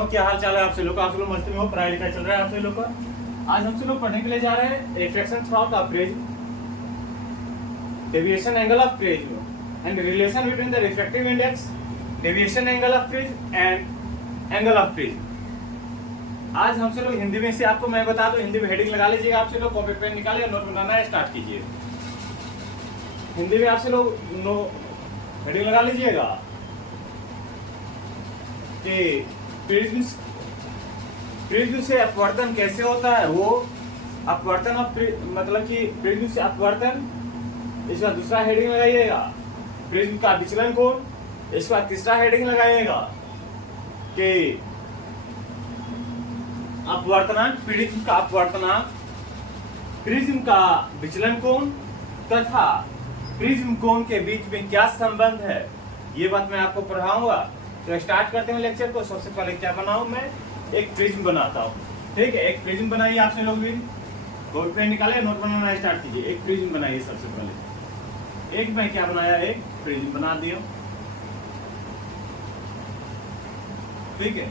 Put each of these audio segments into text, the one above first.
हो, क्या हाल चाल है आप लोग का? आप लोग मस्ती में हो, पढ़ाई लिखाई चल रहा है आप लोग का। आज हम लोग पढ़ने के लिए जा रहे हैं reflection through the prism, deviation angle of prism and relation between the refractive index, deviation angle of prism and angle of prism. आज हमसे लोग हिंदी में से आपको मैं बता दूं, हिंदी में हेडिंग लगा लीजिएगा, आपसे लोग कॉपी पेन निकालिए, नोट बनाना स्टार्ट कीजिए। हिंदी में आपसे लोग हेडिंग लगा लीजिएगा कि प्रिज्म से अपवर्तन कैसे होता है। वो अपवर्तन मतलब कि प्रिज्म से अपवर्तन। इसका दूसरा हेडिंग लगाइएगा प्रिज्म का विचलन कोण। इसका तीसरा हेडिंग लगाइएगा कि अपवर्तनांक, प्रिज्म का अपवर्तनांक, प्रिज्म का विचलन कोण तथा प्रिज्म कोण के बीच में क्या संबंध है, ये बात मैं आपको पढ़ाऊंगा। तो स्टार्ट करते हैं लेक्चर को। सबसे पहले क्या बनाऊं मैं, एक प्रिज्म बनाता हूं। ठीक है, एक प्रिज्म बनाइए आपसे लोग भी, बोर्ड पे निकाले, नोट बनाना स्टार्ट कीजिए। एक प्रिज्म बनाइए सबसे पहले। एक मैं क्या बनाया, एक प्रिज्म बना दिया। ठीक है,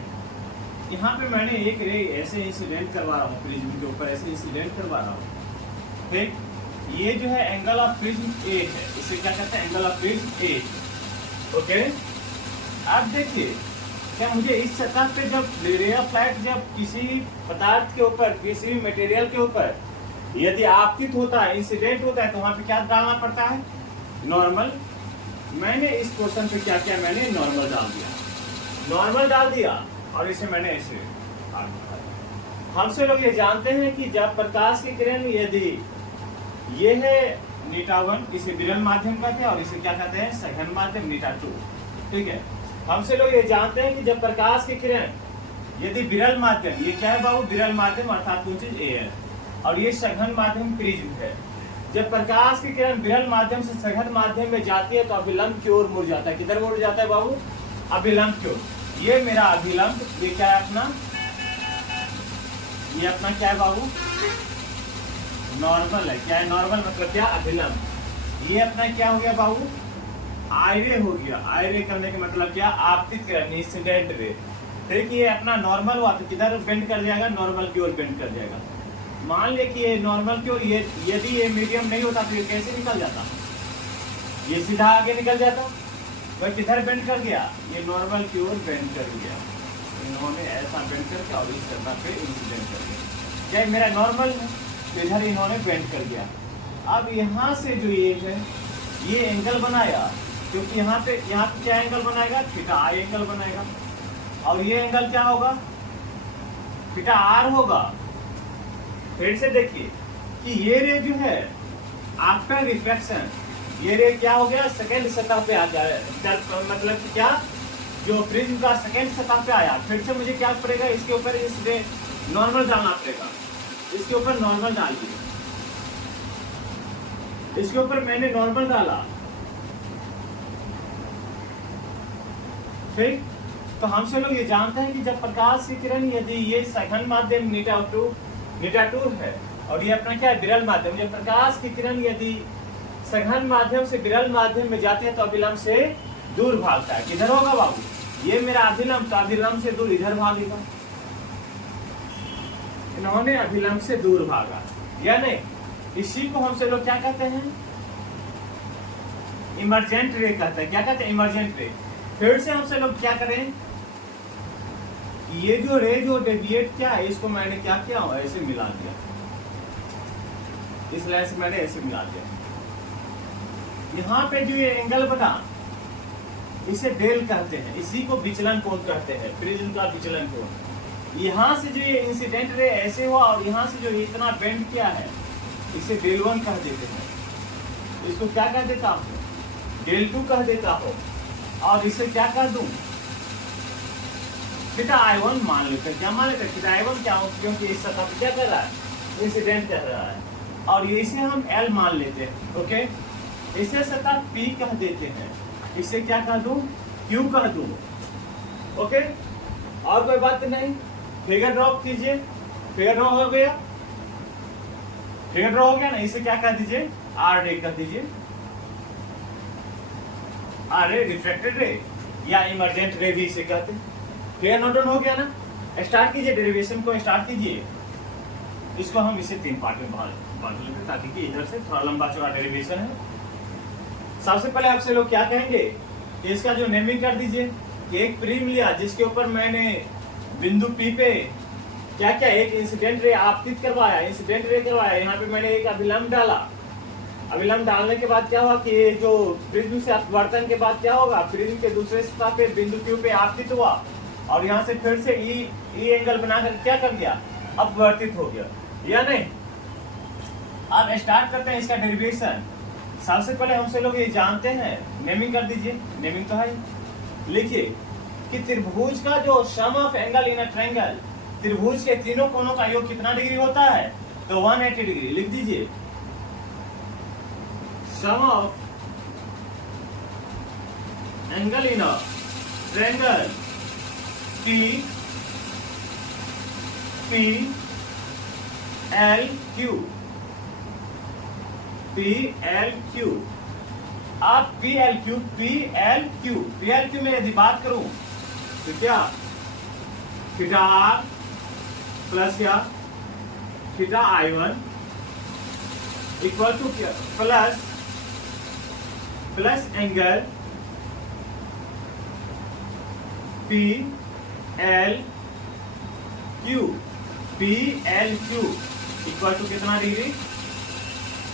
यहाँ पे मैंने एक रे ऐसे इंसिडेंट करवा रहा हूँ, प्रिज्म के ऊपर ऐसे इंसिडेंट करवा रहा हूँ। ठीक, ये जो है एंगल ऑफ प्रिज्म ए है, इसे क्या कहते हैं, angle of prism A. Okay, आप देखिए, क्या मुझे इस सतह पे जब रे ऑफ लाइट जब किसी पदार्थ के ऊपर, किसी मटेरियल के ऊपर यदि आपतित होता है, इंसिडेंट होता है, तो वहां पे क्या डालना पड़ता है, नॉर्मल। मैंने इस क्वेश्चन पे क्या किया, मैंने नॉर्मल डाल दिया, नॉर्मल डाल दिया और इसे मैंने ऐसे। हमसे लोग ये जानते हैं कि जब प्रकाश की किरण यदि ये है 𝛍1, इसे विरल माध्यम कहते हैं, और इसे क्या कहते हैं, सघन माध्यम 𝛍2। ठीक है, हमसे लोग ये जानते हैं कि जब प्रकाश की किरण यदि विरल माध्यम, ये क्या है बाबू, विरल माध्यम अर्थात कुछ चीज ए है, और ये सघन माध्यम प्रिज्म है। जब प्रकाश की किरण विरल माध्यम से सघन माध्यम में जाती है तो अभिलंब की ओर मुड़ जाता है। किधर मुड़ जाता है बाबू, अभिलंब की ओर। ये मेरा अभिलंब, ये क्या है अपना, ये अपना क्या है बाबू, नॉर्मल है। क्या है नॉर्मल, मतलब क्या, अभिलंब। ये अपना क्या हो गया बाबू, आयरे हो गया। आयरे करने का मतलब क्या, आपतित किरण, इंसिडेंट रे। ठीक, ये अपना नॉर्मल हुआ तो किधर बेंड कर जाएगा, नॉर्मल की ओर बेंड कर जाएगा। मान ले कि ये नॉर्मल की ओर, ये यदि ये मीडियम नहीं होता तो ये कैसे निकल जाता, ये सीधा आगे निकल जाता। वह किधर बेंड कर गया, ये नॉर्मल की ओर बेंड कर गया। इन्होंने ऐसा बेंड करके और इस सतह पे इंसिडेंट कर दिया। क्या मेरा नॉर्मल है, तो इधर इन्होंने बेंड कर दिया। अब यहाँ से जो ये है, ये एंगल बनाया, क्योंकि यहाँ पे क्या एंगल बनाएगा, 𝜃i एंगल बनाएगा, और ये एंगल क्या होगा, 𝜃r होगा। फिर से देखिए कि ये रे जो है आफ्टर रिफ्लेक्शन, ये रे क्या हो गया, सेकेंड सतह पे आ जाए, मतलब कि क्या, जो प्रिज्म का सेकेंड सतह पे आया। फिर से मुझे क्या पड़ेगा, इसके ऊपर इस रे नॉर्मल डालना पड़ेगा। इसके ऊपर नॉर्मल डालिए, इसके ऊपर मैंने नॉर्मल डाला। ठीक, तो हमसे लोग ये जानते हैं कि जब प्रकाश की किरण यदि ये सघन माध्यम 𝛍2 है, और ये अपना क्या है, विरल माध्यम। जब प्रकाश की किरण यदि सघन माध्यम से विरल माध्यम में जाती है तो अभिलंब से दूर भागता है। किधर होगा बाबू, ये मेरा अभिलंब, तो अभिलंब से दूर इधर भागेगा। इन्होंने अभिलंब से दूर भागा, यानी इसी को हमसे लोग क्या कहते हैं, इमर्जेंट रे कहते हैं। क्या कहते हैं, इमर्जेंट रे। फिर से हमसे लोग क्या करें, ये जो रे जो डेविएट क्या है, इसको मैंने क्या किया, ऐसे मिला दिया, इस लाइन से मैंने ऐसे मिला दिया। यहाँ पे जो ये एंगल बना, इसे डेल कहते हैं, इसी को विचलन कोण कहते हैं, प्रिज्म का विचलन कोण। यहाँ से जो ये इंसिडेंट रे ऐसे हुआ और यहाँ से जो इतना बेंड किया है, इसे 𝛿1 कह देते हैं। इसको क्या कह देता हूँ, 𝛿2 कह देता हो, और इसे क्या कह दूं, 𝜃i1 मान लेते हैं। क्या मान लेते हैं, 𝜃i1 क्या हो, क्योंकि इस सतह पे क्या कर रहा है, इंसिडेंट कर रहा है, और ये इसे हम L मान लेते हैं। ओके, इसे सतह P कह देते हैं, इसे क्या कह दूं, Q कह दूं। ओके, और कोई बात नहीं। फिगर ड्रॉ कीजिए, फिगर ड्रॉ हो गया, फिगर ड्रॉ हो गया ना, इसे क्या कह दीजिए, R रे कह दीजिए। R रे रिफ्रैक्टेड रे या इमर्जेंट रे भी इसे कहते हैं। क्लियर नोट डाउन हो गया ना? स्टार्ट कीजिए, डेरिवेशन को स्टार्ट कीजिए। इसको हम इसे 3 पार्ट में बांट लेते ताकि कि इधर से थोड़ा लंबा चौड़ा डेरिवेशन है। सबसे पहले आपसे लोग क्या कहेंगे कि इसका जो नेमिंग कर दीजिए कि एक प्रिज्म लिया जिसके ऊपर मैंने बिंदु P पे क्या क्या एक इंसिडेंट रे आपतित करवाया, इंसिडेंट रे करवाया। यहाँ पे मैंने एक अभिलंब डाला। अभिलंब डालने के बाद क्या हुआ कि ये जो प्रिज्म से अपवर्तन के बाद क्या होगा, प्रिज्म के दूसरे सतह पे बिंदु Q पे आपतित हुआ और यहाँ से फिर से ई एंगल बनाकर क्या कर दिया, अपवर्तित हो गया या नहीं। अब स्टार्ट करते हैं इसका डेरिवेशन। सबसे पहले हमसे लोग ये जानते हैं, नेमिंग कर दीजिए, नेमिंग तो है। लिखिए कि त्रिभुज का जो sum of angle in a triangle, त्रिभुज के तीनों कोनों का योग कितना डिग्री होता है, तो 180 डिग्री। लिख दीजिए sum of angle in a triangle P L Q, PLQ। आप PLQ में यदि बात करूं तो क्या थीटा R प्लस क्या थीटा I1 इक्वल टू क्या plus angle PLQ equal to कितना डिग्री,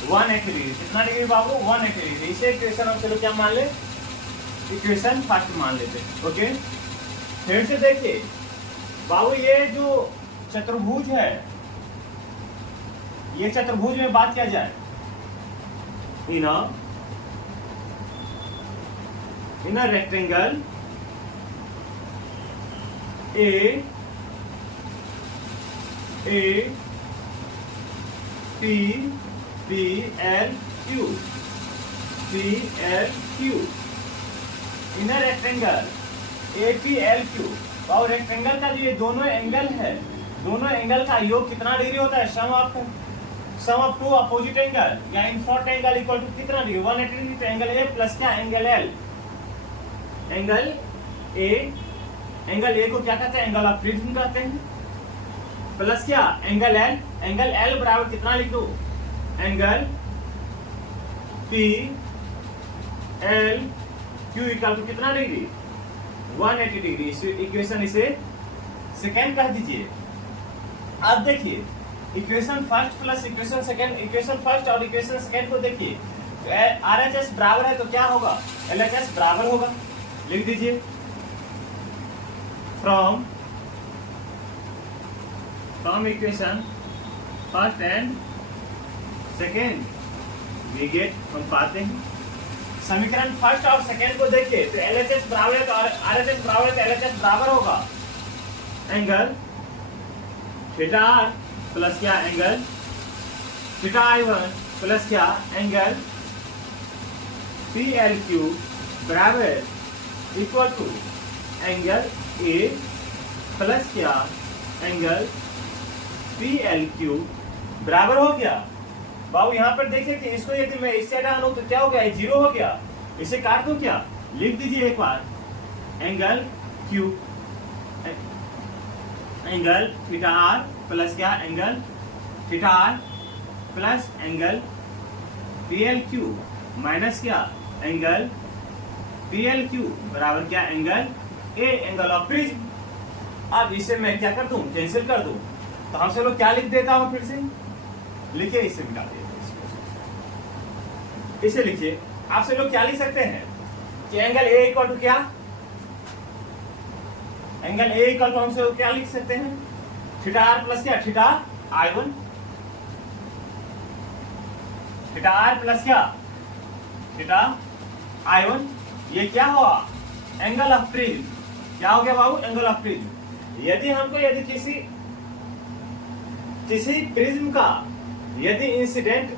180 डिग्री। कितना डिग्री बाबू, 180 डिग्री। इसे इक्वेशन हम चलो क्या मान ले, इक्वेशन फर्स्ट मान लेते हैं। ओके, फिर से देखिए बाबू ये जो चतुर्भुज है, ये चतुर्भुज में बात किया जाए in a rectangle A PLQ inner rectangle APLQ। और रेक्टेंगल का जो ये दोनों एंगल है, दोनों एंगल का योग कितना डिग्री होता है, सम ऑफ टू अपोजिट एंगल या इनफ्रंट एंगल इक्वल टू कितना डिग्री, 180 डिग्री। तो एंगल A प्लस क्या एंगल L, एंगल A को क्या कहते हैं, एंगल ऑफ प्रिज्म कहते हैं, प्लस क्या एंगल L बराबर कितना लिख दो, एंगल PLQ इक्वल टू कितना डिग्री, 180 डिग्री। इक्वेशन इसे सेकेंड कह दीजिए। अब देखिए equation first plus equation second, equation first और इक्वेशन सेकेंड को देखिए तो RHS बराबर है तो क्या होगा, LHS बराबर होगा। लिख दीजिए from equation first and second we get, हम पाते हैं समीकरण फर्स्ट और सेकेंड को देखिए तो LHS बराबर है तो RHS बराबर है तो LHS बराबर होगा एंगल थीटा R प्लस क्या एंगल थीटा I1 प्लस क्या एंगल PLQ बराबर equal to angle A plus क्या एंगल PLQ बराबर हो गया। बाबू यहाँ पर देखिए कि इसको यदि मैं इससे हटाऊं तो क्या हो गया, जीरो हो गया। इसे काट दो क्या, लिख दीजिए एक बार angle Q, angle theta R plus क्या angle theta R plus angle PLQ minus क्या एंगल PLQ बराबर क्या angle A, angle of prism. अब इसे मैं क्या कर दूं, कैंसिल कर दूं। तो हमसे लोग क्या लिख देता हूं, फिर से लिखिए, इसे मिटा दिए, इसे लिखिए। आपसे लोग क्या लिख सकते हैं कि एंगल A इक्वल टू क्या, एंगल A इक्वल टू हमसे क्या लिख सकते हैं थीटा R प्लस क्या theta I1, theta R plus क्या थीटा I1। ये क्या हुआ, एंगल ऑफ प्रिज्म। क्या हो गया बाबू, एंगल ऑफ प्रिज्म। यदि किसी प्रिज्म का यदि इंसिडेंट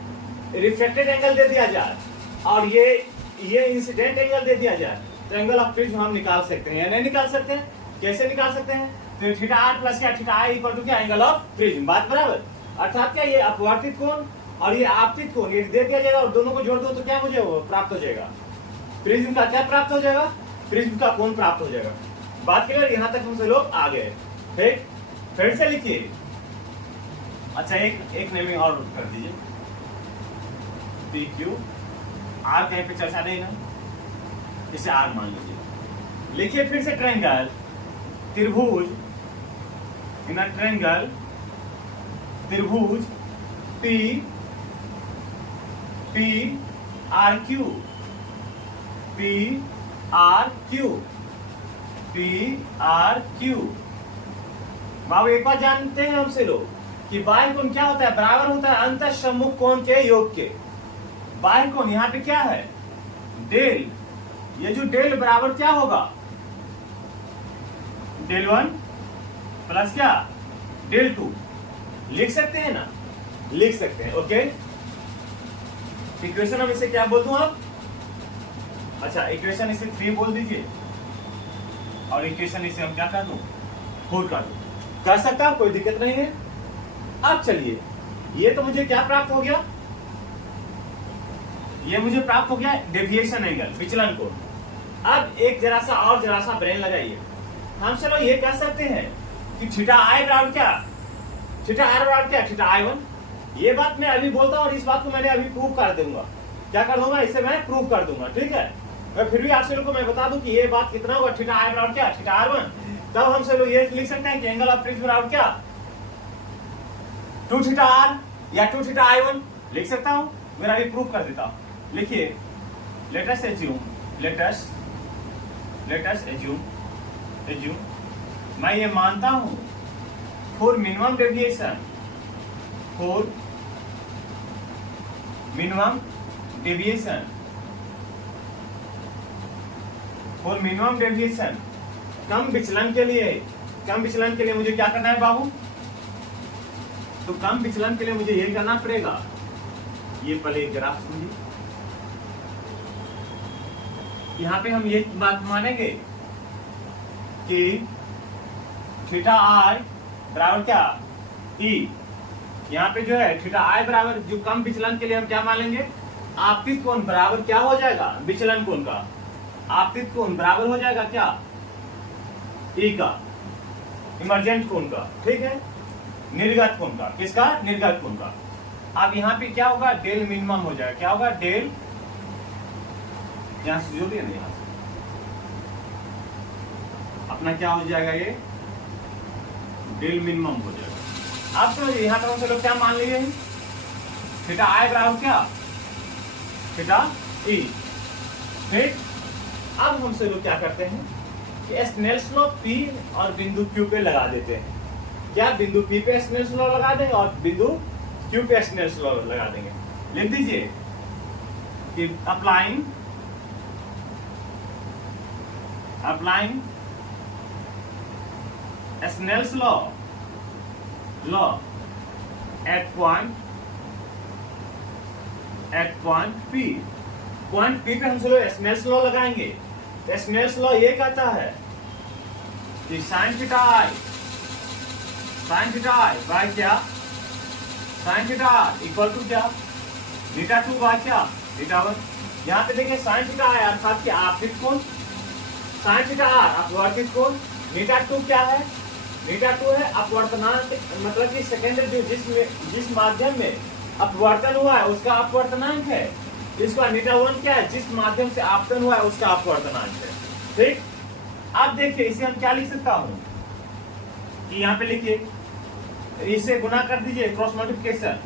रिफ्लेक्टेड एंगल दे दिया जाए और ये इंसिडेंट एंगल दे दिया जाए तो एंगल ऑफ प्रिज्म हम निकाल सकते हैं या नहीं निकाल सकते हैं, कैसे निकाल सकते हैं, तो थीटा R प्लस क्या थीटा I इक्वल टू क्या एंगल ऑफ प्रिज्म। बात बराबर। अर्थात क्या ये अपवर्तित कोण और ये आपतित कोण ये दे दिया जाएगा और दोनों को जोड़ दो तो क्या मुझे प्राप्त हो जाएगा, प्रिज्म का क्या प्राप्त हो जाएगा, प्रिज्म का कोण प्राप्त हो जाएगा। बात क्लियर, यहां तक हमसे लोग आ गए। ठीक, फिर से लिखिए। अच्छा एक नेमिंग और कर दीजिए, पी क्यू आर, कहीं पे चर्चा नहीं ना, इसे आर मान लीजिए। लिखिए फिर से ट्रायंगल, त्रिभुज, इन ट्रायंगल त्रिभुज P P R Q, P R Q, P R Q. बाबू एक बात जानते हैं हमसे लोग कि बाह्य कोण क्या होता है, बराबर होता है अंतः सम्मुख कोण के योग के। बाह्य कोण यहाँ पे क्या है, डेल, ये जो डेल बराबर क्या होगा, डेल 1 प्लस क्या, डेल 2। लिख सकते हैं ना, लिख सकते हैं। ओके, इक्वेशन हम इसे क्या बोल दूं आप, अच्छा इक्वेशन इसे 3 बोल दीजिए, और इक्वेशन इसे हम क्या कर दूं, 4 कर दूं, कर सकता, कोई दिक्कत नहीं है। अब चलिए, ये तो मुझे क्या प्राप्त हो गया, ये मुझे प्राप्त हो गया डेविएशन एंगल, विचलन कोण। अब एक जरा सा ब्रेन लगाइए। हम चलो ये कह सकते हैं कि थीटा आई बराबर क्या, थीटा आर बराबर क्या, थीटा आई 1। ये बात मैं अभी बोलता हूं और इस बात को मैंने अभी प्रूव कर दूंगा। क्या कर दूंगा, इसे मैं प्रूव कर दूंगा। ठीक है, मैं फिर भी आपसे लोग को मैं बता दूं कि ये बात कितना होगा, थीटा आई बराबर क्या, थीटा आर 1। तब हमसे लोग ये लिख सकते हैं कि एंगल ऑफ प्रिज्म बराबर क्या, 2 थीटा आर या 2 थीटा आई 1 लिख सकता हूं। मेरा अभी प्रूव कर देता हूं। लिखिए, लेट अस एज्यूम मैं ये मानता हूं for minimum deviation, for minimum deviation, कम विचलन के लिए मुझे क्या करना है बाबू, तो कम विचलन के लिए मुझे ये करना पड़ेगा, ये पहले एक ग्राफ समझिए। यहां पे हम ये बात मानेंगे कि थीटा आई बराबर क्या, ई। यहाँ पे जो है थीटा आई बराबर, जो कम विचलन के लिए हम क्या मान लेंगे, आपतित कोण बराबर क्या हो जाएगा, विचलन कोण का आपतित कोण बराबर हो जाएगा क्या, ई का, इमर्जेंट कोण का। ठीक है, निर्गत कोण का, किसका, निर्गत कोण का। अब यहाँ पे क्या होगा, डेल मिनिमम हो जाएगा, क्या होगा, डेल, यहां से जो भी है ना, यहां से अपना क्या हो जाएगा, ये डेल मिनिमम हो जाएगा। अब समझिए, यहां पर हम लोग क्या मान लिए, थीटा आई बराबर क्या, थीटा ई। ठीक, अब हमसे लोग क्या करते हैं कि स्नेल्स लॉ पी और बिंदु क्यू पे लगा देते हैं। क्या, बिंदु पी पे स्नेल्स लॉ लगा देंगे और बिंदु क्यू पे स्नेल्स लॉ लगा देंगे। लिख दीजिए कि applying Snell's law at point P. Point P पे हम लोग स्नेल्स लॉ लगाएंगे। स्नेल्स लॉ ये कहता है कि साइन थीटा आई बाय क्या, साइन थीटा इक्वल टू क्या, थीटा 2 बाय क्या, थीटा 1। यहाँ पे देखिए साइन थीटा आई अर्थात कि आपतित कोण, साइन थीटा आर अपवर्तित कोण, थीटा 2 क्या है, थीटा 2 है अपवर्तनांक, मतलब कि सेकेंडरी जो जिस माध्यम में अपवर्तन हुआ है उसका अपवर्तनांक है। इसका थीटा 1 क्या है, जिस माध्यम से आपतन हुआ है उसका अपवर्तनांक है। ठीक, अब देखिए इसे हम क्या लिख सकता हूं कि यहाँ पे लिखिए, इसे गुना कर दीजिए, cross multiplication,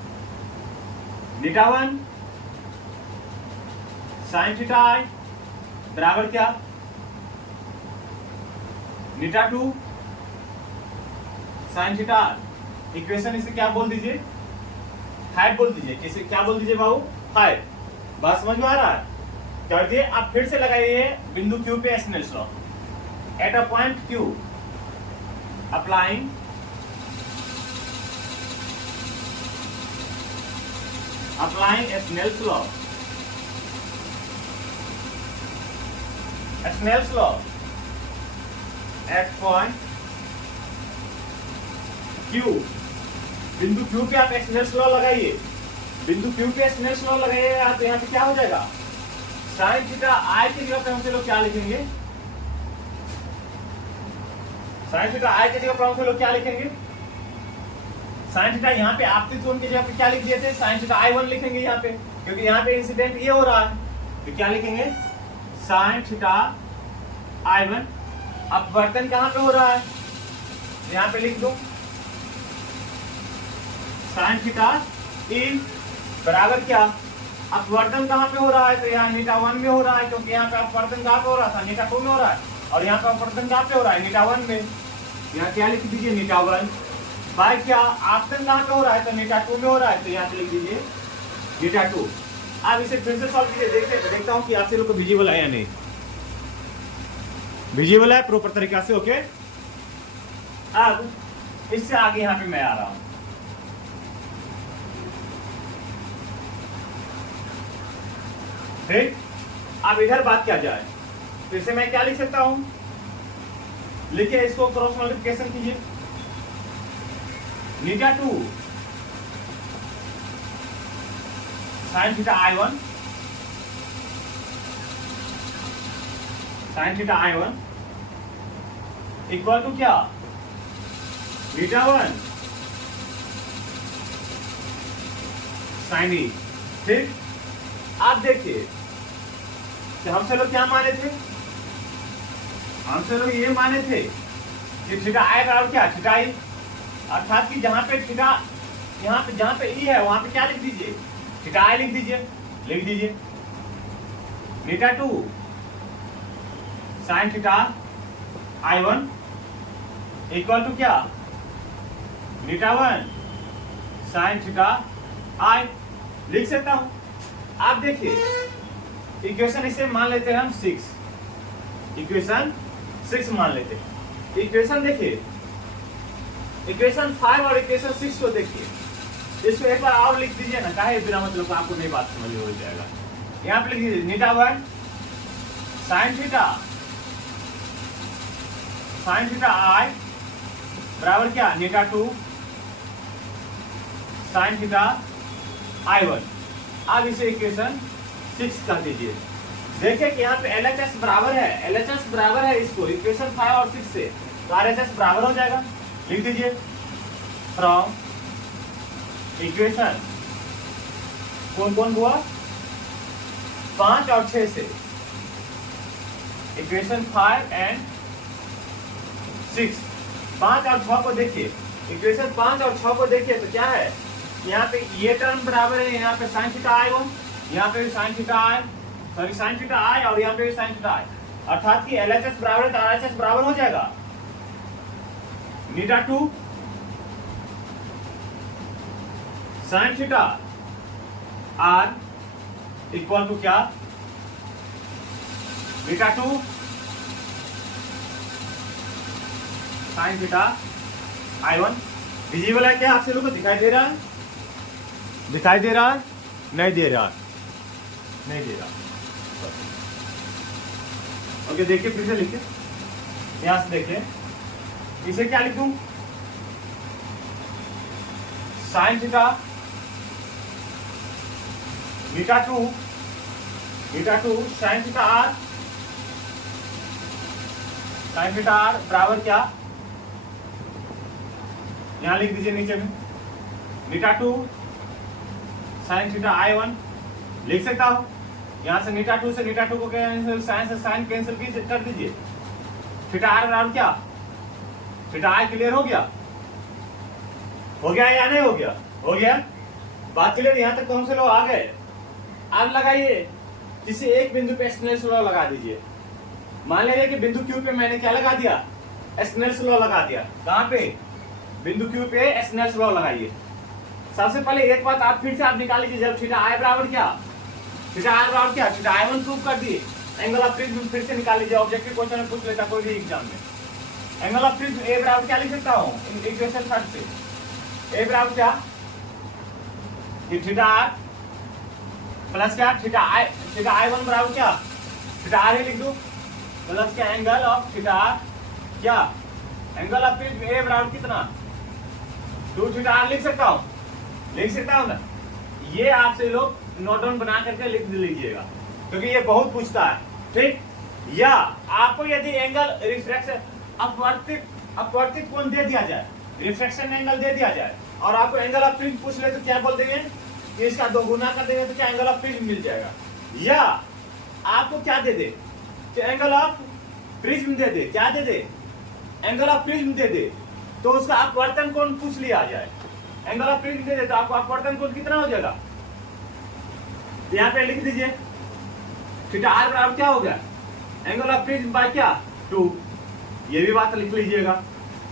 theta 1 sine theta i बराबर क्या, theta 2 sine theta r. Equation इसे क्या बोल दीजिए, 5 बोल दीजिए। इसे क्या बोल दीजिए बाबू, 5। बात समझ में आ रहा है, कर दिए। अब फिर से लगाइए बिंदु क्यू पे Snell's law at a point Q, applying Snell's law at point Q. बिंदु क्यू पे आप स्नेल्स लॉ लगाइए, बिंदु क्यू पे स्नेल्स लॉ लगाइएगा तो यहाँ पे क्या हो जाएगा, साइन थीटा आई की जगह पे हम लोग क्या लिखेंगे, साइन थीटा आई की जगह पर हम लोग क्या लिखेंगे, साइन थीटा यहाँ पे आपतित कोण की जगह पे क्या लिख दिए थे, साइन थीटा I1 लिखेंगे यहाँ पे, क्योंकि यहाँ पे इंसिडेंट ये हो रहा है, तो क्या लिखेंगे साइन थीटा I1। अपवर्तन कहाँ पे हो रहा है, यहाँ पे लिख दो साइन थीटा E बराबर क्या, अपवर्तन कहाँ पे हो रहा है, तो यहाँ नीटा 1 में हो रहा है, क्योंकि यहाँ पे अपवर्तन कहाँ पे हो रहा था, नीटा 2 में हो रहा है, और यहाँ पे अपवर्तन कहाँ पे हो रहा है, नीटा 1 में। यहाँ क्या लिख दीजिए नीटा 1 बाय क्या, आपतन कहाँ पे हो रहा है, तो नीटा 2 में हो रहा है, तो यहाँ पे लिख दीजिए नीटा 2। अब इसे फिर से सॉल्व कीजिए, देखता हूँ कि आपसे लोग को विजिबल है या नहीं, विजिबल है प्रॉपर तरीका से। ओके, अब इससे आगे यहाँ पे मैं आ रहा हूँ, ठीक। अब इधर बात क्या जाए, तो इसे मैं क्या लिख सकता हूं, लिखिए इसको क्रॉस मल्टीप्लिकेशन कीजिए, नीटा 2 sine theta I1, sine theta I1 equal to क्या, नीटा 1 साइन E। ठीक, आप देखिए कि हमसे लोग क्या माने थे, हमसे लोग ये माने थे कि थीटा आई बराबर क्या, थीटा ई, अर्थात कि जहां पे थीटा, यहाँ पे जहां पे ई है वहां पे क्या लिख दीजिए, थीटा आई लिख दीजिए, लिख दीजिए नीटा 2 sine theta I1 equal to क्या, नीटा 1 साइन थीटा आई, लिख सकता हूं। आप देखिए इक्वेशन इसे मान लेते हैं हम 6, इक्वेशन 6 मान लेते हैं। इक्वेशन देखिए, इक्वेशन 5 और इक्वेशन 6 को देखिए, इसको एक बार और लिख दीजिए ना, काहे बिना मतलब आपको नहीं बात समझ हो जाएगा। यहाँ पे लिख दीजिए नीटा 1 साइन थीटा आई बराबर क्या, नीटा 2 साइन थीटा I1। अब इसे इक्वेशन 6 कर दीजिए। देखिए कि यहाँ पे LHS बराबर है, LHS बराबर है इसको इक्वेशन 5 और 6 से, तो RHS बराबर हो जाएगा, लिख दीजिए फ्रॉम इक्वेशन कौन कौन हुआ 5 और 6 से, इक्वेशन 5 एंड 6, 5 और 6 को देखिए, इक्वेशन 5 और 6 को देखिए तो क्या है, यहाँ पे ये टर्म बराबर है, यहाँ पे साइन थीटा I1, यहाँ पे भी साइन थीटा आई, सॉरी साइन थीटा आई, और यहाँ पे भी साइन थीटा आई, अर्थात कि LHS बराबर है तो RHS बराबर हो जाएगा नीटा 2 sine theta R equal to क्या, नीटा 2 साइन थीटा I1। विजिबल है क्या, आपसे लोगों को दिखाई दे रहा है, दिखाई दे रहा है, नहीं दे रहा, नहीं दे रहा। ओके, देखिए फिर से लिखिए, यहां से देखिए, इसे क्या लिखूं, साइन थीटा नीटा 2 sine theta R, sine theta are बराबर क्या, यहां लिख दीजिए नीचे में नीटा 2 साइन थीटा I1, लिख सकता हूं। यहां से नीटा 2 से नीटा 2 को कैंसिल, साइन से साइन कैंसिल कर दीजिए, थीटा आर बराबर क्या, थीटा आई। क्लियर हो गया, हो गया या नहीं हो गया, हो गया, बात क्लियर। यहां तक तो हमसे लोग आ गए। अब लगाइए किसी एक बिंदु पे स्नेल्स लॉ लगा दीजिए। मान लीजिए कि बिंदु क्यू पे मैंने क्या लगा दिया, स्नेल्स लॉ लगा दिया। कहां पे, बिंदु क्यू पे स्नेल्स लॉ लगाइए। सबसे पहले एक बात आप फिर से आप निकाल लीजिए, जब थीटा आई बराबर क्या, थीटा आई बराबर क्या, थीटा I1 प्रूव कर दिए, एंगल ऑफ प्रिज्म फिर से निकाल लीजिए। ऑब्जेक्टिव क्वेश्चन में पूछ लेता कोई भी एग्जाम में, एंगल ऑफ प्रिज्म ए बराबर क्या लिख सकता हूं इक्वेशन 3 से, ए बराबर क्या, थीटा आर प्लस क्या, थीटा I1 बराबर क्या, थीटा आर ही लिख दो, प्लस क्या एंगल ऑफ थीटा आर क्या, एंगल ऑफ प्रिज्म ए बराबर कितना, 2 थीटा आर लिख सकता हूं, लिख सकता हूं ना। ये आपसे लोग नोट डाउन बना करके लिख लीजिएगा, क्योंकि ये बहुत पूछता है, ठीक। या आपको यदि एंगल रिफ्रैक्शन अपवर्तित अपवर्तित कोण दे दिया जाए, रिफ्रैक्शन एंगल दे दिया जाए, और आपको एंगल ऑफ प्रिज्म पूछ ले तो क्या बोल देंगे कि इसका 2 गुना कर देंगे तो क्या एंगल ऑफ प्रिज्म मिल जाएगा। या आपको क्या दे दे कि एंगल ऑफ प्रिज्म दे दे, क्या दे दे, एंगल ऑफ प्रिज्म दे दे, तो उसका अपवर्तन कोण पूछ लिया जाए। एंगल ऑफ प्रिज्म दे दे तो आपको अपवर्तन कोण कितना हो जाएगा, तो यहाँ पे लिख दीजिए थीटा आर बराबर क्या हो गया, एंगल ऑफ प्रिज्म बाय क्या 2। ये भी बात लिख लीजिएगा।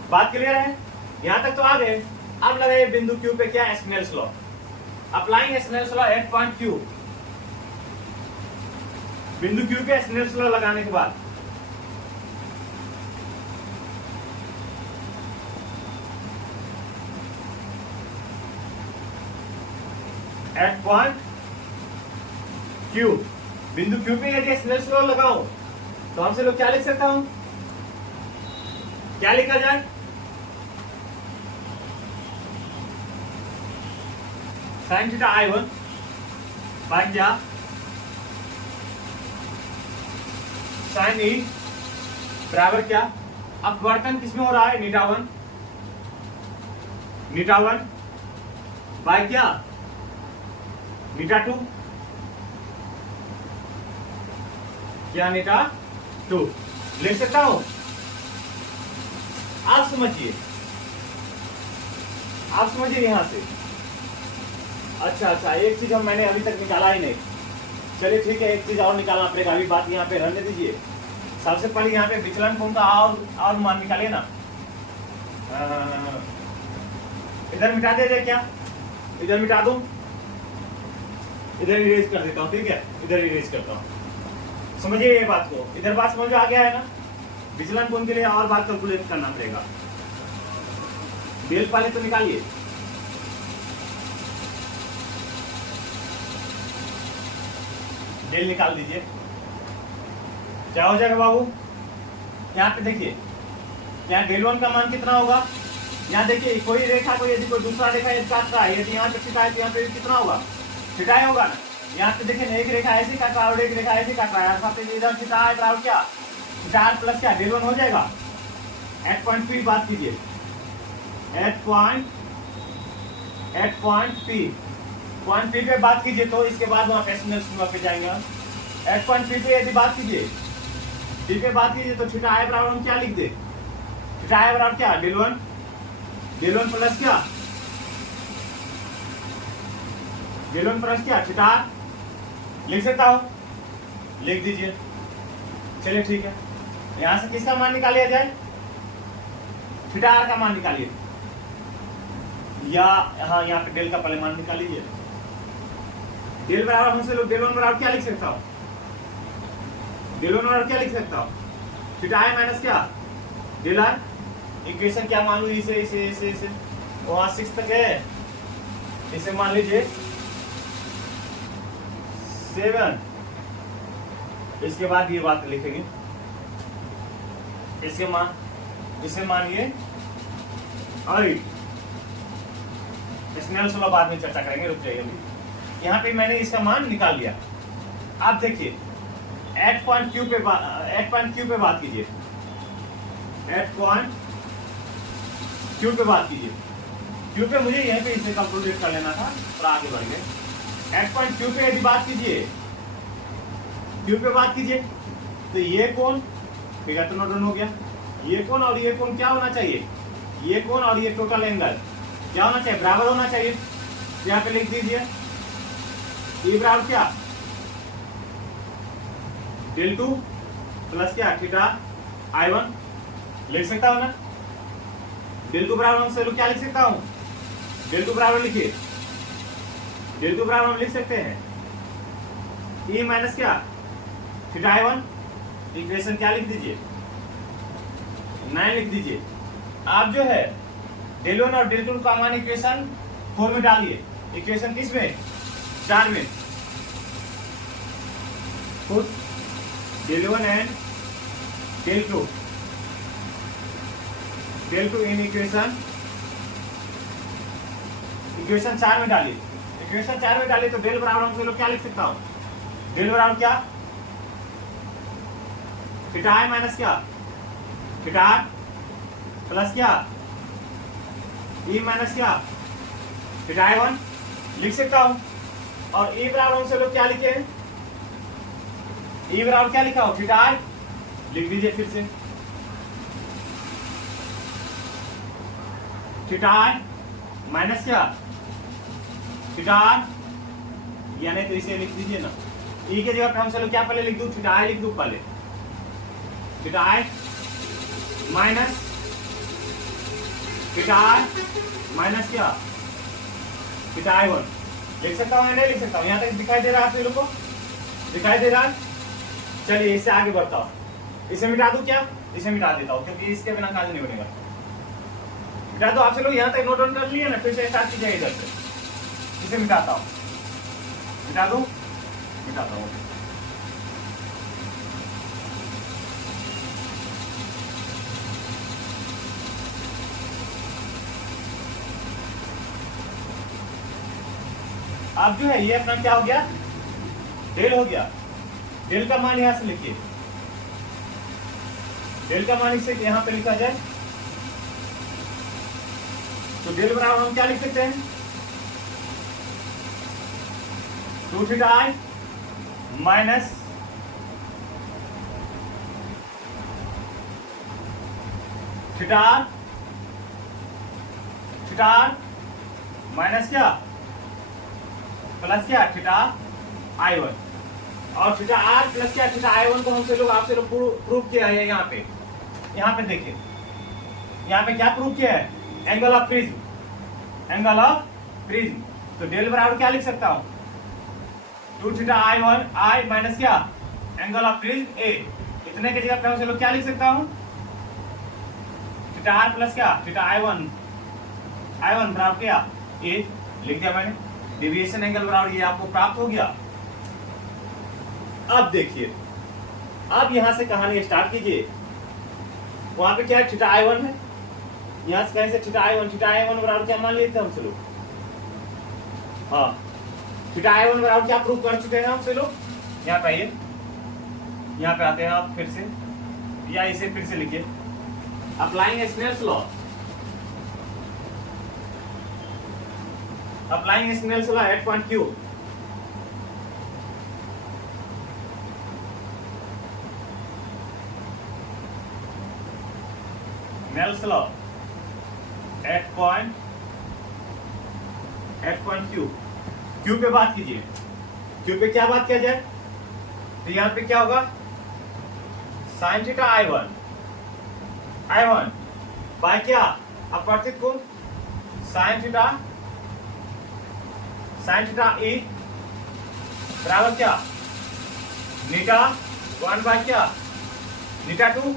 बात क्लियर है, यहां तक तो आ गए। अब लगाइए बिंदु Q पे क्या, Snell's law. Applying Snell's law at point Q। बिंदु Q पे स्नेल्स लॉ लगाने के बाद एट पॉइंट Q, बिंदु Q पे यदि स्नेल्स लॉ लगाऊं तो हमसे लोग क्या लिख सकता हूं, क्या लिखा जाए, साइन थीटा I1 बाय क्या, साइन E बराबर क्या, अपवर्तन किसमें हो रहा है, नीटा 1 बाय क्या, नीटा 2, क्या नीटा 2 लिख सकता हूं। आप समझिए यहां से। अच्छा, एक चीज मैंने अभी तक निकाला ही नहीं। चलिए ठीक है, एक चीज और निकालना पड़ेगा, अभी बात यहाँ पे रहने दीजिए। सबसे पहले यहाँ पे विचलन कोण का और मान निकालिए ना। इधर मिटा दे क्या, इधर मिटा दूं, इधर इरेज कर देता हूँ, ठीक है, इधर इरेज करता हूँ। समझिए ये बात को, इधर बात समझ आ गया है ना। विचलन कोण के लिए और बात कैलकुलेट करना पड़ेगा। डेल पहले तो निकालिए, डेल निकाल दीजिए, क्या हो जाएगा बाबू। यहाँ पे देखिए, यहाँ डेल 1 का मान कितना होगा। यहाँ देखिए कोई रेखा को यदि कोई दूसरा रेखा यदि काट रहा है, यदि यहाँ पे थीटा है तो यहाँ पे कितना होगा, थीटा ही होगा ना। यहाँ पे देखिए एक रेखा ऐसे काट रहा है और एक रेखा ऐसे काट रहा है, अर्थात इधर थीटा है बराबर क्या, थीटा आर प्लस क्या, डेल 1 हो जाएगा। एट पॉइंट पी बात कीजिए, एट पॉइंट पी पे बात कीजिए, तो इसके बाद वहां पे जाएंगे। एट पॉइंट पी पे यदि बात कीजिए, पी पे बात कीजिए तो थीटा आई बराबर हम क्या लिख दे, थीटा आई बराबर क्या, डेल 1 प्लस क्या, डेल 1 प्लस क्या, थीटा लिख सकता हूं, लिख दीजिए। चलिए ठीक है, यहां से किसका मान निकालिया जाए, थीटा आर का मान निकालिए, या हाँ यहाँ पे डेल का पहले मान निकाल लीजिए। डेल बराबर हमसे लोग डेल 1 बराबर क्या लिख सकता हूँ, डेल 1 बराबर क्या लिख सकता हूँ, थीटा आई माइनस क्या, डेल आर। इक्वेशन क्या मान लू, इसे वहां 6 तक है, इसे मान लीजिए 7। इसके बाद ये बात लिखेंगे, इसे मानिए 8। स्नेल्स लॉ बाद में चर्चा करेंगे, रुक जाइए अभी। यहाँ पे मैंने इसका मान निकाल लिया। आप देखिए एट पॉइंट क्यू पे बात कीजिए, एट पॉइंट क्यू पे बात कीजिए। क्यू पे मुझे यहीं पे इसे कैलकुलेट कर लेना था, थोड़ा आगे बढ़ गए। एट पॉइंट क्यू पे यदि बात कीजिए, क्यू पे बात कीजिए तो ये कोण फिगर तो नोट हो गया, ये कोण और ये कोण क्या होना चाहिए, ये कोण और ये टोटल एंगल क्या होना चाहिए, बराबर होना चाहिए। यहाँ पे लिख दीजिए ई बराबर क्या, डेल 2 प्लस क्या, थीटा I1 लिख सकता हूं ना। डेल 2 बराबर हम से क्या लिख सकता हूं, डेल 2 बराबर लिखिए, डेल 2 बराबर हम लिख सकते हैं ई माइनस क्या, थीटा I1। इक्वेशन क्या लिख दीजिए, 9 लिख दीजिए। आप जो है डेल 1 और डेल 2 का मान इक्वेशन 4 में डालिए। इक्वेशन किस में, 4 में। Put del 1 and del 2 in equation 4 में डालिए। इक्वेशन 4 में डालिए तो डेल बराबर हम लोग क्या लिख सकता हूं, डेल बराबर क्या, थीटा आई माइनस क्या, थीटा प्लस क्या ई माइनस क्या थीटा i1 लिख सकता हूं। और ई बराबर से लोग क्या लिखे हैं, ई बराबर क्या लिखा हो थीटा i, लिख दीजिए फिर से थीटा i माइनस क्या थीटा r, यानी तो इसे लिख दीजिए ना, ई के जगह पे हम चलो क्या पहले लिख दूं थीटा i लिख दूं पहले, theta i minus theta r minus क्या थीटा i1 लिख सकता हूं या नहीं लिख सकता हूं, यहां तक दिखाई दे रहा है आप लोगों को, दिखाई दे रहा है। चलिए इससे आगे बढ़ता हूं, इसे मिटा दूं क्या, इसे मिटा देता हूं क्योंकि इसके बिना काज नहीं बनेगा। मिटा दो, आप लोग यहां तक नोट डाउन कर लिए ना, फिर से स्टार्ट कीजिए इधर से, इसे मिटाता हूं, मिटा दूं, मिटाता हूं। अब जो है ये अपना क्या हो गया डेल हो गया, डेल का मान यहां से लिखिए, डेल का मान इसे यहां पे लिखा जाए तो डेल बराबर हम क्या लिख सकते हैं 2 theta i minus theta r, theta r minus क्या प्लस क्या थीटा i1, और थीटा r प्लस क्या थीटा i1 को हमसे लोग आपसे लोग प्रूव किया है यहाँ पे देखिए, यहाँ पे क्या प्रूव किया है angle of prism, angle of prism. तो डेल बराबर क्या लिख सकता हूँ 2 थीटा i1 i माइनस क्या एंगल ऑफ प्रिज्म a, इतने की जगह पे हमसे लोग क्या लिख सकता हूँ थीटा r प्लस क्या थीटा i1 बराबर क्या a, लिख दिया मैंने, डेविएशन एंगल बराबर ये आपको प्राप्त हो गया। अब देखिए, अब यहां से कहानी स्टार्ट कीजिए, वहां पे क्या थीटा i1 है, यहां से कहीं से थीटा i1 बराबर क्या मान लिए थे हमसे लोग, हाँ थीटा i1 बराबर क्या प्रूव कर चुके हैं हमसे लोग, यहाँ पे आइए, यहाँ पे आते हैं आप फिर से, या इसे फिर से लिखिए applying Snell's law, applying Snell's law at point Q, Snell's law at point Q, Q पे बात कीजिए, Q पे क्या बात किया जाए, तो यहाँ पे क्या होगा साइन थीटा I1 बाय क्या अपवर्तित कोण साइन थीटा E बराबर क्या नीटा 1 बाय क्या नीटा 2,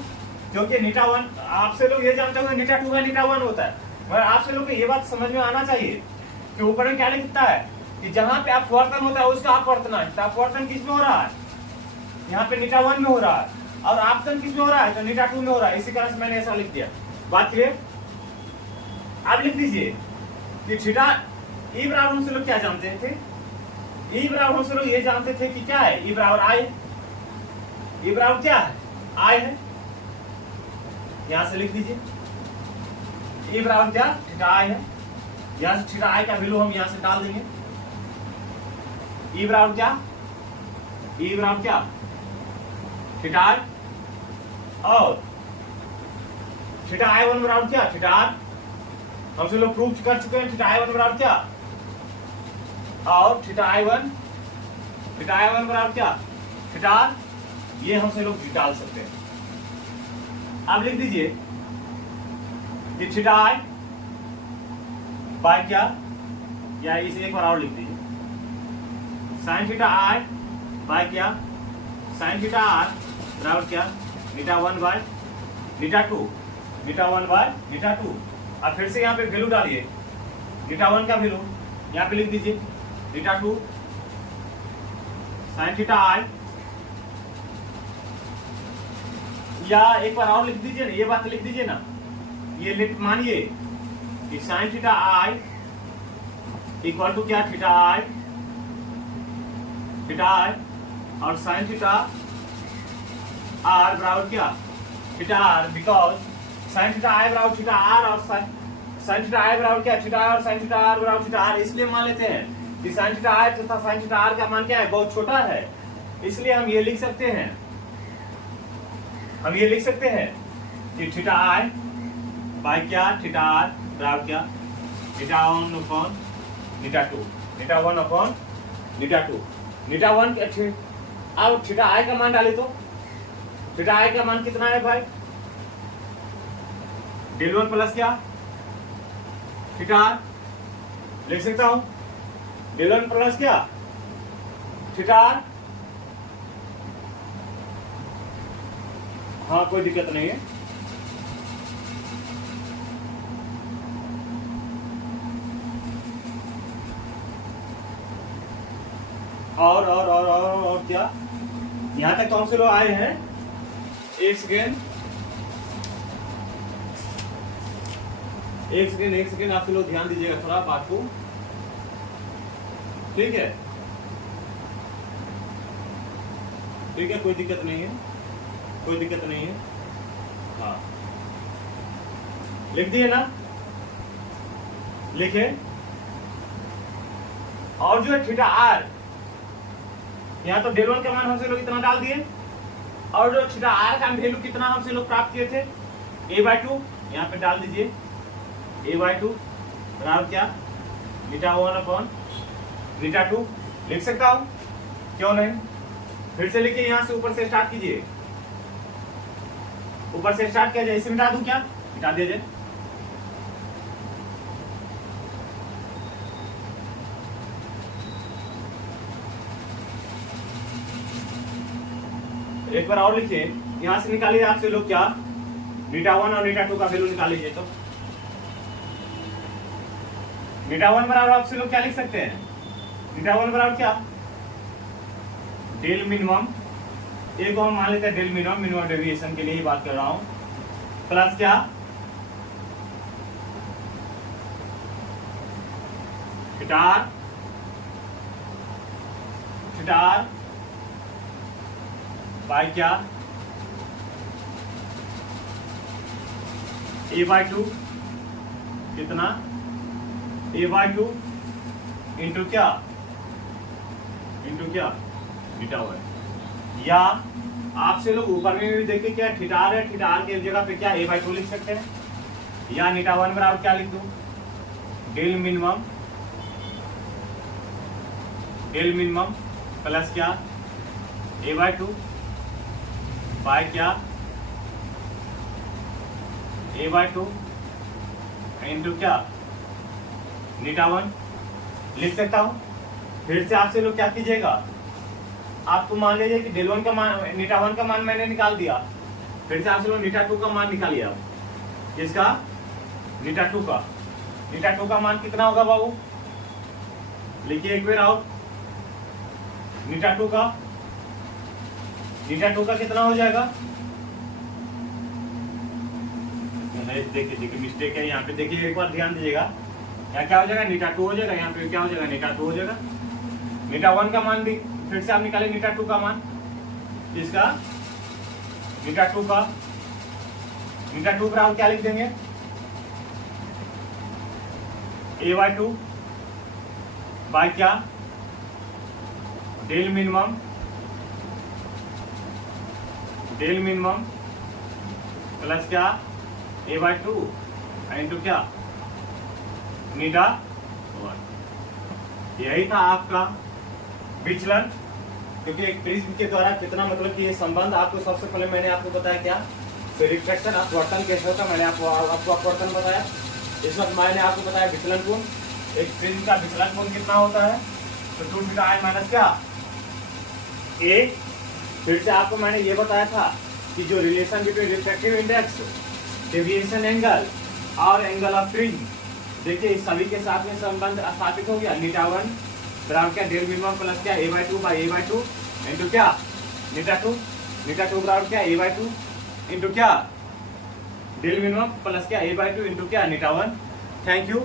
क्योंकि नीटा 1 आपसे लोग ये जानते होंगे नीटा 2 है नीटा 1 होता है, मगर आपसे लोग को ये बात समझ में आना चाहिए कि ऊपर में क्या लिखता है कि जहां पे अपवर्तन होता है उसका अपवर्तना है, तो अपवर्तन किस में हो रहा है यहाँ पे नीटा 1 में हो रहा है, और आपतन किस में हो रहा है तो नीटा 2 में हो रहा है, इसी कारण से मैंने ऐसा लिख दिया। बात क्लियर। आप लिख दीजिए कि थीटा ई बराबर हम से लोग क्या जानते थे, ई बराबर हम से लोग ये जानते थे कि क्या है ई बराबर आई, ई बराबर क्या है आई है, यहां से लिख दीजिए ई बराबर क्या थीटा आई है, यहां से थीटा आई का वैल्यू हम यहां से डाल देंगे, ई बराबर क्या थीटा आई, और थीटा i1 बराबर क्या थीटा r, हमसे लोग प्रूव कर चुके हैं थीटा i1 बराबर क्या, और थीटा i1 बराबर क्या थीटा r, ये हमसे लोग डाल सकते हैं। अब लिख दीजिए कि थीटा i बाय क्या, या इसे एक बार और लिख दीजिए साइन थीटा i बाय क्या साइन थीटा r बराबर क्या नीटा 1 बाय नीटा 2, नीटा 1 बाय नीटा 2। अब फिर से यहाँ पे वैल्यू डालिए, नीटा 1 का वैल्यू यहाँ पे लिख दीजिए नीटा 2 साइन थीटा i, या एक बार और लिख दीजिए ना, ये बात लिख दीजिए ना, ये लिख मानिए कि sine theta i equal to क्या थीटा i और साइन थीटा r बराबर क्या theta r, because sine theta i बराबर थीटा आर और साइन थीटा आई बराबर क्या थीटा और साइन थीटा आर बराबर थीटा आर, इसलिए मान लेते हैं कि साइन थीटा आई तथा साइन थीटा आर का मान क्या है, बहुत छोटा है, इसलिए हम ये लिख सकते हैं, हम ये लिख सकते हैं कि थीटा आई बाय क्या थीटा आर बराबर क्या theta 1 upon theta 2, theta 1 upon theta 2, theta 1 के अब थीटा आई का मान डाले तो थीटा आई का मान कितना है भाई, डेल 1 प्लस क्या थीटा आर लिख सकता हूं, डेल 1 प्लस क्या थीटा आर। हाँ कोई दिक्कत नहीं है। और क्या यहां तक कौन से लोग आए हैं, एक सेकेंड आप लोग ध्यान दीजिएगा थोड़ा बात को, ठीक है कोई दिक्कत नहीं है, कोई दिक्कत नहीं है। हाँ लिख दिए ना, लिखे। और जो है थीटा आर, यहाँ तो डेल 1 का मान हमसे लोग इतना डाल दिए, और जो थीटा आर का वैल्यू कितना हमसे लोग प्राप्त किए थे a/2, यहाँ पे डाल दीजिए a/2 बराबर क्या थीटा 1 अपॉन थीटा 2 लिख सकता हूं, क्यों नहीं। फिर से लिखिए, यहाँ से ऊपर से स्टार्ट कीजिए, ऊपर से स्टार्ट किया जाए, इसे मिटा दूं क्या, मिटा दीजिए। एक बार और लिखिए, यहां से निकालिए आपसे लोग क्या थीटा 1 और थीटा 2 का वैल्यू निकाल लीजिए। तो थीटा 1 बराबर आपसे लोग क्या लिख सकते हैं, थीटा 1 बराबर क्या डेल मिनिमम, एक और मान लेते हैं डेल मिनिमम डेविएशन के लिए ही बात कर रहा हूं, प्लस क्या थीटा आर बाय क्या a/2 कितना a/2 इंटू क्या थीटा 1, या आपसे लोग ऊपर में भी देखिए क्या थीटा आर है, थीटा आर की जगह पे क्या a/2 लिख सकते हैं, या थीटा 1 बराबर क्या लिख दूं डेल मिनिमम प्लस क्या a/2 बाय क्या a/2 इंटू क्या थीटा 1 लिख सकता हूं। फिर से आपसे लोग क्या कीजिएगा, आपको मान लीजिए कि डेल 1 का मान थीटा 1 का मान मैंने निकाल दिया, फिर से आपसे लोग थीटा 2 का मान निकालिए। आप किसका थीटा 2 का मान कितना होगा बाबू, लिखिए एक बार और, थीटा 2 का कितना हो जाएगा, देखिए मिस्टेक है यहाँ पे, देखिए एक बार ध्यान दीजिएगा, यहाँ क्या हो जाएगा थीटा 2 हो जाएगा, यहाँ पे क्या हो जाएगा थीटा 2 हो जाएगा। थीटा 1 का मान भी फिर से आप निकालें थीटा 2 का मान, इसका थीटा 2 बराबर क्या लिख देंगे a/2 बाय क्या डेल मिनिमम प्लस क्या a/2 इंटू क्या थीटा 1। यही था आपका विचलन, क्योंकि एक प्रिज्म के द्वारा कितना मतलब कि ये संबंध आपको सबसे पहले मैंने आपको बताया क्या तो रिफ्लेक्शन अपवर्तन कैसे होता, मैंने आपको अपवर्तन बताया। इस वक्त मैंने आपको बताया विचलन कोण, एक प्रिज्म का विचलन कोण कितना होता है तो 2 थीटा आई माइनस क्या a। फिर से आपको मैंने ये बताया था कि जो relation between refractive index, deviation angle और एंगल ऑफ प्रिज्म, देखिए इस सभी के साथ में संबंध स्थापित हो गया। थीटा 1 बराबर क्या डेल मिनिमम प्लस क्या a/2 बाय a/2 इंटू क्या थीटा 2 बराबर क्या a/2 इंटू क्या डेल मिनिमम प्लस क्या a/2 इंटू क्या थीटा 1। Thank you.